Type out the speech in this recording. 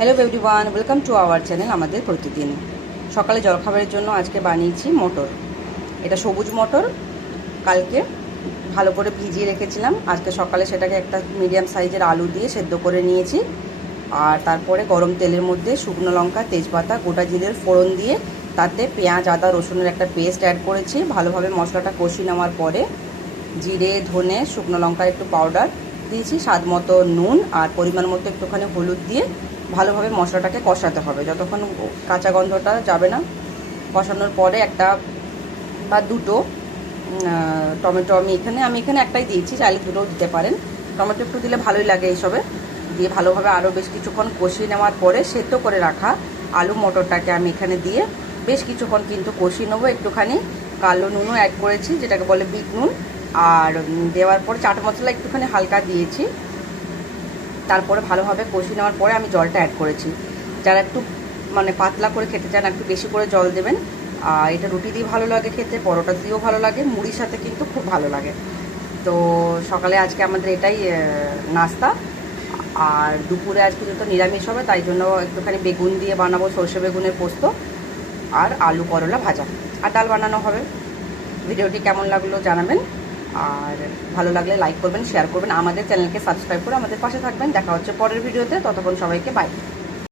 Hello everyone, welcome to our channel. আমাদের প্রতিদিন সকালে জলখাবারের জন্য আজকে বানিয়েছি মটর। এটা সবুজ মটর, কালকে ভালো করে ভিজিয়ে রেখেছিলাম। আজকে সকালে সেটাকে একটা মিডিয়াম সাইজের আলু দিয়ে সেদ্ধ করে নিয়েছি। আর তারপরে গরম তেলের মধ্যে শুকনো লঙ্কা, তেজপাতা, গোটা জিরের ফোড়ন দিয়ে তাতে পেঁয়াজ, আদা, রসুনের একটা পেস্ট অ্যাড করেছি। ভালোভাবে মশলাটা কষিয়ে নেওয়ার পরে জিরে, ধনে, শুকনো লঙ্কার একটু পাউডার দিয়েছি, স্বাদ মতো নুন আর পরিমাণ মতো একটুখানি হলুদ দিয়ে ভালোভাবে মশলাটাকে কষাতে হবে যতক্ষণ কাঁচা গন্ধটা যাবে না। কষানোর পরে একটা বা দুটো টমেটো আমি এখানে একটাই দিয়েছি, চাইলে দুটোও দিতে পারেন। টমেটো একটু দিলে ভালোই লাগে এইসবে দিয়ে ভালোভাবে আরও বেশ কিছুক্ষণ কষিয়ে নেওয়ার পরে সেদ্ধ করে রাখা আলু মটরটাকে আমি এখানে দিয়ে বেশ কিছুক্ষণ কিন্তু কষিয়ে নেবো। একটুখানি কালো নুনও অ্যাড করেছি, যেটাকে বলে বিট নুন। আর দেওয়ার পরে চাট মশলা একটুখানি হালকা দিয়েছি। তারপরে ভালোভাবে কষিয়ে নেওয়ার পরে আমি জলটা অ্যাড করেছি। যারা একটু পাতলা করে খেতে চান একটু বেশি করে জল দেবেন। আর এটা রুটি দিয়ে ভালো লাগে খেতে, পরোটা দিয়েও ভালো লাগে, মুড়ির সাথে কিন্তু খুব ভালো লাগে। তো সকালে আজকে আমাদের এটাই নাস্তা। আর দুপুরে আজকে যেহেতু নিরামিষ হবে তাই জন্য একটুখানি বেগুন দিয়ে বানাবো, সর্ষে বেগুনের পোস্ত আর আলু করলা ভাজা, আর ডাল বানানো হবে। ভিডিওটি কেমন লাগলো জানাবেন, আর ভালো লাগলে লাইক করবেন, শেয়ার করবেন, আমাদের চ্যানেলকে সাবস্ক্রাইব করে আমাদের পাশে থাকবেন। দেখা হচ্ছে পরের ভিডিওতে, ততক্ষণ সবাইকে বাই।